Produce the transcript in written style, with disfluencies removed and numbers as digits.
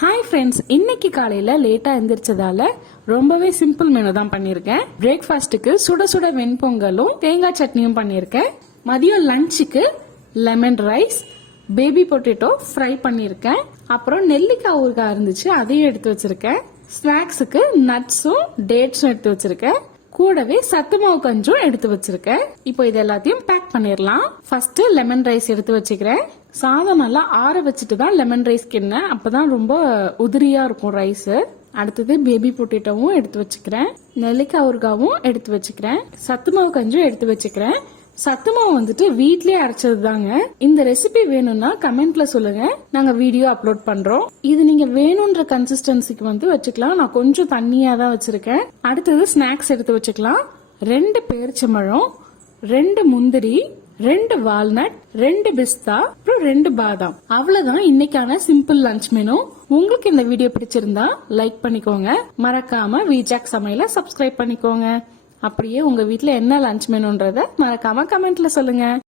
Hi friends, இன்னைக்கு காலையில லேட்டா எந்திரிச்சதால ரொம்பவே சிம்பிள் மெனு தான் பண்ணிருக்கேன். பிரேக்ஃபாஸ்ட்டுக்கு சுட சுட வெண்பொங்கலும் தேங்காய் சட்னியும் பண்ணிருக்கேன். மதியம் லஞ்சுக்கு lemon rice, baby potato fry பண்ணிருக்கேன். அப்புறம் நெல்லிக்காய் ஊறுகாய் இருந்துச்சு, அதையும் எடுத்து வச்சிருக்கேன். ஸ்நாக்ஸுக்கு நட்ஸும் டேட்ஸும் எடுத்து வச்சிருக்கேன். கூடவே சத்து மாவு கஞ்சும் எடுத்து வச்சிருக்கேன். இப்போ இது எல்லாத்தையும் பேக் பண்ணிடலாம். ஃபர்ஸ்ட் லெமன் ரைஸ் எடுத்து வச்சுக்கிறேன். சாதம் நல்லா ஆற வச்சுட்டு தான் லெமன் ரைஸ் கிண்ணேன், அப்பதான் ரொம்ப உதிரியா இருக்கும் ரைஸ். அடுத்தது பேபி பொட்டேட்டோவும் எடுத்து வச்சுக்கிறேன். நெல்லிக்காய் ஊறுகாவும் எடுத்து வச்சுக்கிறேன். சத்து மாவு கஞ்சும் எடுத்து வச்சுக்கிறேன். சத்து மாவு வந்துட்டு வீட்லயே அரைச்சது தாங்க. இந்த ரெசிபி வேணும்னா கமெண்ட்ல சொல்லுங்க, நாங்க வீடியோ அப்லோட் பண்றோம். இது நீங்க வேணும்ன்ற கன்சிஸ்டன்சிக்கு வந்து வச்சுக்கலாம். நான் கொஞ்சம் தண்ணியா தான் வச்சிருக்கேன். அடுத்தது ஸ்நாக்ஸ் எடுத்து வச்சுக்கலாம். 2 பேரிச்சம்பழம், 2 முந்திரி, 2 வால்நட், 2 பிஸ்தா, அப்புறம் 2 பாதாம். அவ்வளவுதான் இன்னைக்கான சிம்பிள் லஞ்ச் மெனு. உங்களுக்கு இந்த வீடியோ பிடிச்சிருந்தா லைக் பண்ணிக்கோங்க. மறக்காம விஜாக் சமையல சப்ஸ்கிரைப் பண்ணிக்கோங்க. அப்படியே உங்க வீட்ல என்ன லஞ்ச் மெனுன்றத மறக்காம கமெண்ட்ல சொல்லுங்க.